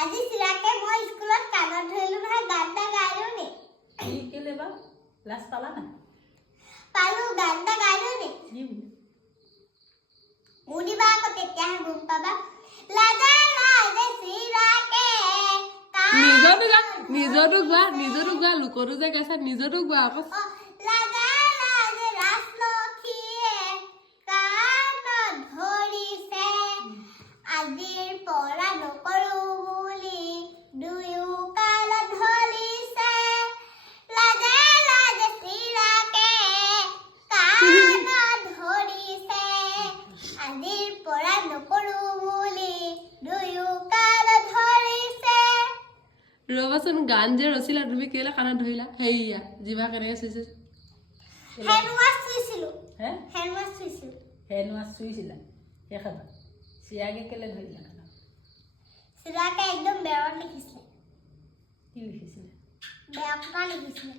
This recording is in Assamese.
আজি চিৰাকে মই স্কুলত কাণত ধৰিলো নহয় গান এটা গাইলো নে কি কেলে বা লাজ পালা না পালো গান এটা গাইলো নে কি মুনিবা আকৌ তেতিয়াহে গম পাবা লাজে লাজে চিৰাকে নিজৰটো গোৱা লোকৰো যে গাইছা নিজৰটো গোৱা আকৌ লাজে লাজে ৰাজলক্ষীয়ে কাণত ধৰিছে আজিৰ পৰা নকৰো বুলি দুয়ো কালত ধৰিছে লাজে লাজে চিৰাকে কাণত ধৰিছে আজিৰ পৰা নকৰো বুলি দুয়ো কালত ধৰিছে ৰবাচোন গান যে ৰচিলা তুমি কেলে কাণত ধৰিলা হেইয়া জিভা কেনেকে চুইছে হেনৱাছ চুইছিলো হে হেনৱাছ চুইছিলো হেনুৱা চুইছিলা সেই খাবা চিৰাকে কেলে ধৰিলা কাণত চিৰাকে একদম বেৰত লিখিছিলে কি লিখিছিলে বেয়া কথা লিখিছিলে